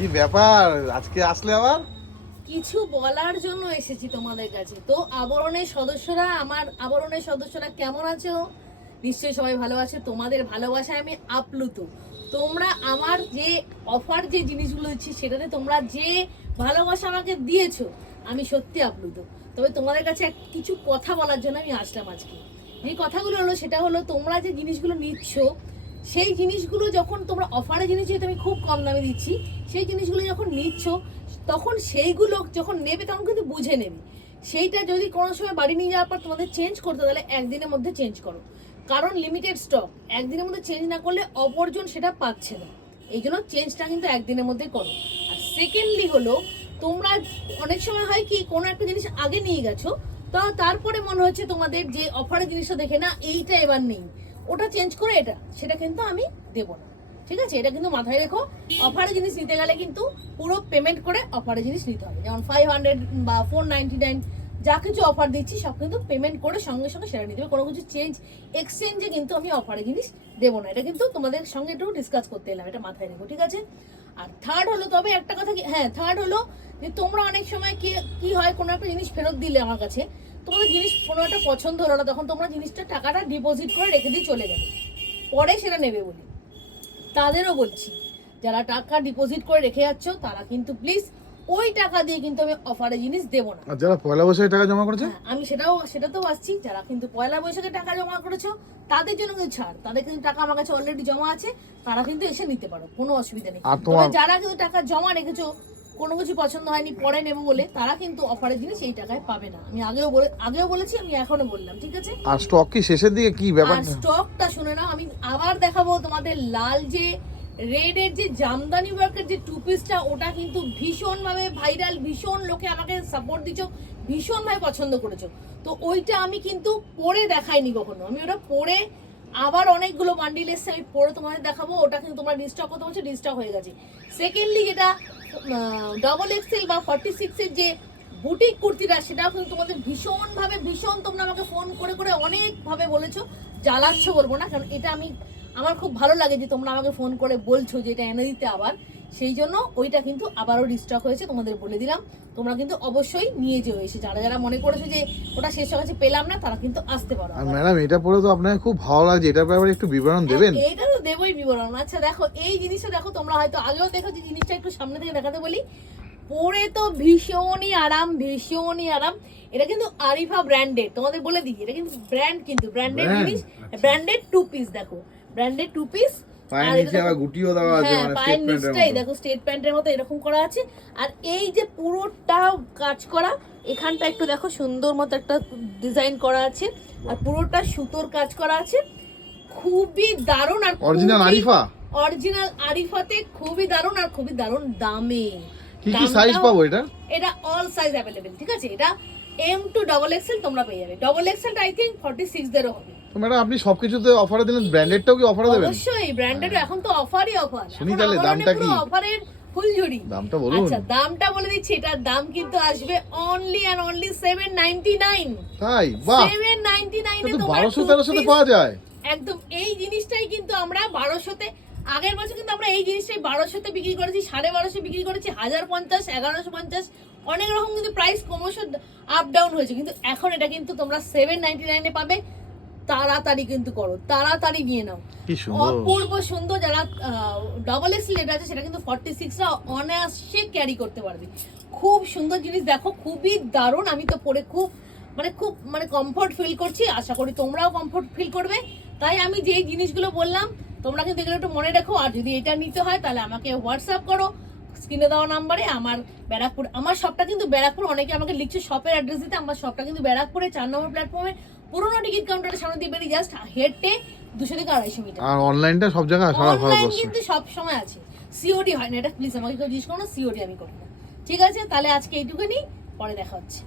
কি ব্যাপার আজকে আসলে আবার? কিছু বলার জন্য এসেছি তোমাদের কাছে। তো আমার আবরণের সদস্যরা কেমন আছো? নিশ্চয়ই সবাই ভালো আছে। তোমাদের ভালোবাসায় আমি আপ্লুত। তোমরা আমার যে অফার যে জিনিসগুলো দিচ্ছি সেটাতে তোমরা যে ভালোবাসা আমাকে দিয়েছো, আমি সত্যি আপ্লুত। তবে তোমাদের কাছে কিছু কথা বলার জন্য আমি আসলাম আজকে। যে কথাগুলো হলো সেটা হলো, তোমরা যে জিনিসগুলো নিচ্ছ সেই জিনিসগুলো যখন তোমরা অফারে জিনিস যেহেতু আমি খুব কম দামে দিচ্ছি, সেই জিনিসগুলো যখন নিচ্ছ তখন সেইগুলো যখন নেবে তখন কিন্তু বুঝে নেবে। সেইটা যদি কোনো সময় বাড়ি নিয়ে যাওয়ার পর তোমাদের চেঞ্জ করতে, তাহলে একদিনের মধ্যে চেঞ্জ করো, কারণ লিমিটেড স্টক। একদিনের মধ্যে চেঞ্জ না করলে অপরজন সেটা পাচ্ছে না। এই জন্য চেঞ্জটা কিন্তু একদিনের মধ্যে করো। আর সেকেন্ডলি হলো, তোমরা অনেক সময় হয় কি, কোনো একটা জিনিস আগে নিয়ে গেছো, তো তারপরে মনে হচ্ছে তোমাদের যে অফারের জিনিসটা দেখে না এইটা এবার নেই, ওটা চেঞ্জ করে এটা, সেটা কিন্তু আমি দেবো না। ঠিক আছে, এটা কিন্তু মাথায় রেখো। অফারে জিনিস নিতে গেলে কিন্তু পুরো পেমেন্ট করে অফারে জিনিস নিতে হবে। যেমন 500 বা 499 যা কিছু অফার দিচ্ছি সব কিন্তু পেমেন্ট করে সঙ্গে সঙ্গে সেটা নিতে হবে। কোনো কিছু এক্সচেঞ্জে কিন্তু আমি অফারে জিনিস দেবো না। এটা কিন্তু তোমাদের সঙ্গে একটু ডিসকাস করতে এলাম, এটা মাথায় রেখো, ঠিক আছে? আর থার্ড হলো, তবে একটা কথা কি, হ্যাঁ থার্ড হলো যে তোমরা অনেক সময় কি হয়, কোনো একটা জিনিস ফেরত দিলে আমার কাছে, তোমাদের জিনিস কোনো একটা পছন্দ হলো না, তখন তোমরা জিনিসটা টাকাটা ডিপোজিট করে রেখে দিয়ে চলে যাবে, পরে সেটা নেবে বলে। তাদেরও বলছি, যারা টাকা ডিপোজিট করে রেখে যাচ্ছ তারা কিন্তু প্লিজ ওই টাকা দিয়ে কিন্তু আমি অফারে জিনিস দেবো না। আর যারা পয়লা বৈশাখে টাকা জমা করেছে, আমি সেটাতেও আসছি। যারা কিন্তু পয়লা বৈশাখে টাকা জমা করেছো তাদের জন্য কিন্তু ছাড়, তাদের কিন্তু টাকা আমার কাছে অলরেডি জমা আছে, তারা কিন্তু এসে নিতে পারো, কোনো অসুবিধা নেই। তবে যারা কিন্তু টাকা জমা রেখেছো, কোনো কিছু পছন্দ হয়নি পরে নেবো বলে, তারা কিন্তু অফারের জিনিস এই টাকায় পাবে না। আমি আগেও বলেছি, আমি এখনো বললাম, ঠিক আছে? আর স্টক কি শেষের দিকে কি ব্যাপার? আর স্টকটা শুনে না, আমি আবার দেখাবো তোমাদের লাল যে রেডের যে জামদানি ওয়ার্কের যে টু পিসটা, ওটা কিন্তু ভীষণ ভাবে ভাইরাল, ভীষণ লোকে আমাকে সাপোর্ট দিচ্ছ, ভীষণ ভাবে পছন্দ করেছো। তো ওইটা আমি কিন্তু পরে দেখাইনি কখনো, আমি ওটা পরে আবার অনেকগুলো বান্ডিল এসছে, আমি পরে তোমাদের দেখাবো। ওটা কিন্তু তোমরা রিস্টক করতে বলছো, রিস্টক হয়ে গেছে। সেকেন্ডলি যেটা ডবল এক্সেল বা 46 এর যে বুটিক কুর্তিটা, সেটাও কিন্তু তোমাদের ভীষণ তোমরা আমাকে ফোন করে করে অনেকভাবে বলেছো, জ্বালাচ্ছ বলবো না, কারণ এটা আমার খুব ভালো লাগে যে তোমরা আমাকে ফোন করে বলছো যে এটা এনে দিতে আবার, সেই জন্য ওইটা কিন্তু আবারও রিস্টক হয়েছে, তোমাদের বলে দিলাম। তোমরা কিন্তু অবশ্যই নিয়ে যেও এসে, যারা যারা মনে করেছো যে ওটা শেষ হয়ে গেছে পেলাম না, তারা কিন্তু আসতে পারো। আর ম্যাডাম, এটা পরে তো আপনাকে খুব ভালো লাগছে, এটার ব্যাপারে একটু বিবরণ দেবেন? এইটা তো দেবই বিবরণ। আচ্ছা দেখো, এই জিনিসটা দেখো, তোমরা হয়তো আগেও দেখো, যে জিনিসটা একটু সামনে থেকে দেখাতে বলি। পরে তো ভীষণই আরাম। এটা কিন্তু আরিফা ব্র্যান্ডেড, তোমাদের বলে দিই, এটা কিন্তু ব্র্যান্ডেড জিনিস, ব্র্যান্ডেড টু পিস। দেখো ব্র্যান্ডেড টু পিস, পায়ের নিচে আবার গুটিও দেওয়া আছে, মানে পায়ের নিচটাই দেখো স্টেট প্যান্টের মতো এরকম করা আছে। আর এই যে পুরোটা কাজ করা, এখানটা একটু দেখো সুন্দর মতো একটা ডিজাইন করা আছে, আর পুরোটা সুতোর কাজ করা আছে, খুবই দারুণ। আর অরিজিনাল আরিফাতে খুবই দারুণ, আর খুবই দারুণ দামে। কি কি সাইজ পাবো এটা? এটা অল সাইজ अवेलेबल, ঠিক আছে? এটা এম টু ডবল এক্সেল তোমরা পেয়ে যাবে। ডবল এক্সেলটা আই থিংক 46 দেরও হবে। তো ম্যাডাম, আপনি সবকিছুতে অফারে দিলেন, ব্র্যান্ডেডটাও কি অফারে দেবেন? অবশ্যই, ব্র্যান্ডেডও এখন তো অফারই অফার। শুনি তাহলে দামটা কি? অফারের ফুলঝুরি। দামটা বলুন। আচ্ছা দামটা বলে দিচ্ছি, এটার দাম কিন্তু আসবে অনলি এন্ড অনলি 799। তাই? বাহ, 799 এ তো তোমরা 1200-1300 তে পাওয়া যায়। একদম। এই জিনিসটাই কিন্তু আমরা 1200 তে, আগের বছর কিন্তু আমরা এই জিনিসটাই 1200 তে বিক্রি করেছি, 1250 বিক্রি করেছি, 1050, 1150, অনেক রকম কিন্তু প্রাইস ক্রমশ আপ ডাউন হয়েছে, কিন্তু এখন এটা কিন্তু তোমরা 799 এ পাবে। তাড়াতাড়ি কিন্তু করো, তাড়াতাড়ি নিয়ে নাও। কি সুন্দর, অপূর্ব সুন্দর। যারা ডবল এক্সেল যেটা আছে সেটা কিন্তু 46 রা অনায়াসে ক্যারি করতে পারবে। খুব সুন্দর জিনিস, দেখো খুবই দারুণ। আমি তো পরে খুব কমফোর্ট ফিল করছি, আশা করি তোমরাও কমফোর্ট ফিল করবে। তাই আমি যেই জিনিসগুলো বললাম তোমরা কিন্তু এগুলো একটু মনে রেখো। আর যদি এটা নিতে হয় তাহলে আমাকে হোয়াটসঅ্যাপ করো স্ক্রিনে দেওয়া নাম্বারে। আমার শপটা কিন্তু ব্যারাকপুর, অনেকে আমাকে লিখছে শপের অ্যাড্রেস দিতে। আমার শপটা কিন্তু ব্যারাকপুরে 4 নম্বর প্ল্যাটফর্মে, পুরোনো টিকিট কাউন্টারের সামনে দিয়ে বেরিয়ে জাস্ট হেঁটে 200 থেকে 250 মিটার। আর অনলাইনটা সব জায়গায় সারা অনলাইন ভারতবর্ষে কিন্তু সব সময় আছে, সিওডি হয় না, এটা প্লিজ আমাকে কেউ জিজ্ঞেস করো না, সিওডি আমি করি না। ঠিক আছে, তাহলে আজকে এইটুকুনি, পরে দেখা হচ্ছে।